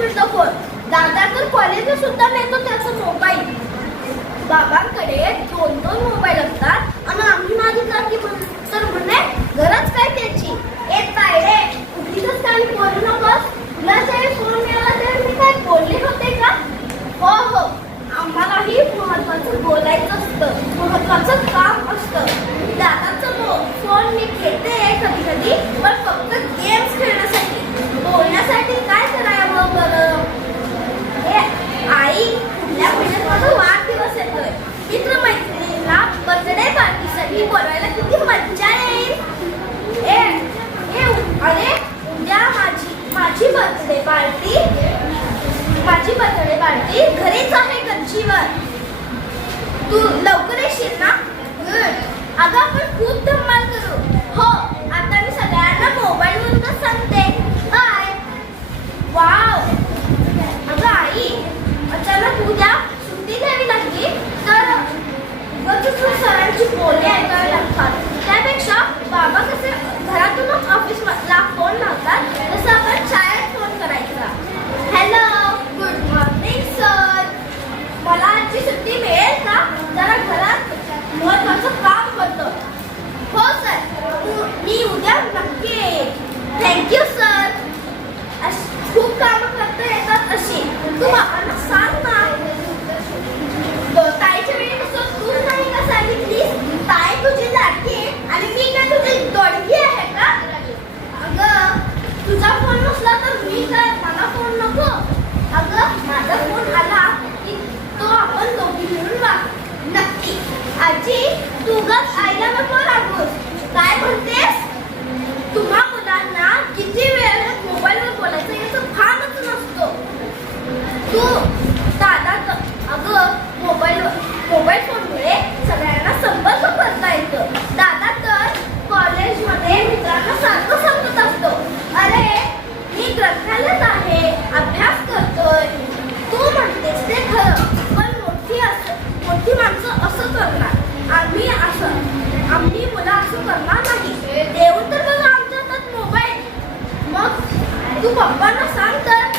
मिळतो फोन. दादा तर कॉलेजला सुद्धा नेतो त्याचा मोबाईल. बाबांकडे 2-2 मोबाईल असतात आणि आम्ही मागितला की तर म्हणे गरज काय त्याची. एक काय रे उगीच काही बोलू नकोस. तुला जे फोन मिळाला तर मी काय बोलले होते का? हो हो, आम्हालाही महत्वाचं बोलायचं असतं, महत्वाचं काम असतं. दादाचं फोन मी घेते कधी कधी, पण फक्त गेम्स खेळण्यासाठी. बोलण्यासाठी काय करावं बरं? आई, पुढल्या महिन्यात माझा वाढदिवस येतोय. मित्रमैत्रिणींना बर्थडे पार्टीसाठी बोलवायला किती मज्जा येईल. अरे उद्या माझी बर्थडे पार्टी घरीच आहे गच्चीवर. तू लवकर येशील ना? अगं आपण खूप धमाल करू. हो, आता मी सगळ्यांना मोबाईलवरूनच सांगते. बाय. वाव. अगं आई, अचानक उद्या सुट्टी घ्यावी लागली तर सरांची बोलणी ऐकावी लागतात. त्यापेक्षा बाबा कसे घरातूनच ऑफिसला फोन लावतात तसं आपण शाळेत फोन करायचा. Hello, good morning sir. मला आजची सुट्टी मिळेल का? जरा घरात महत्वाचं काम होतं. हो सर, मी उद्या नक्की येईल. Thank you sir. खूप कामं करता येतात अशी. तू बाबांना सांग ना. ताईच्या वेळी कसं तू नाही का सांगितलीस? ताई तुझी लाडकी आहे आणि मी काय तुझी दोडकी आहे का? अगं, तुझा फोन नसला तर मी काय, मला फोन नको? अगं, माझा फोन आला की तो आपण दोघी मिळून वाग. नक्की. आजी, तू गप आईला नको रागवूस. काय म्हणतेस? तुम्हा मुलांना किती वेळ मोबाईलवर बोलायचं याचं भानच नसतो. तू दादा, अगं मोबाईल फोनमुळे सगळ्यांना संपर्क करता येतं. दादा तर कॉलेजमध्ये मित्रांना सारखं सांगत असतो, अरे मी ग्रंथालयात आहे, अभ्यास करतोय. तू म्हणतेस ते खरं, पण मोठी माणसं असं करणार. आम्ही मुलं असं करणार नाही. देऊन तर बघा आमच्या हातात मोबाईल. मग तू पप्पांना सांग तर.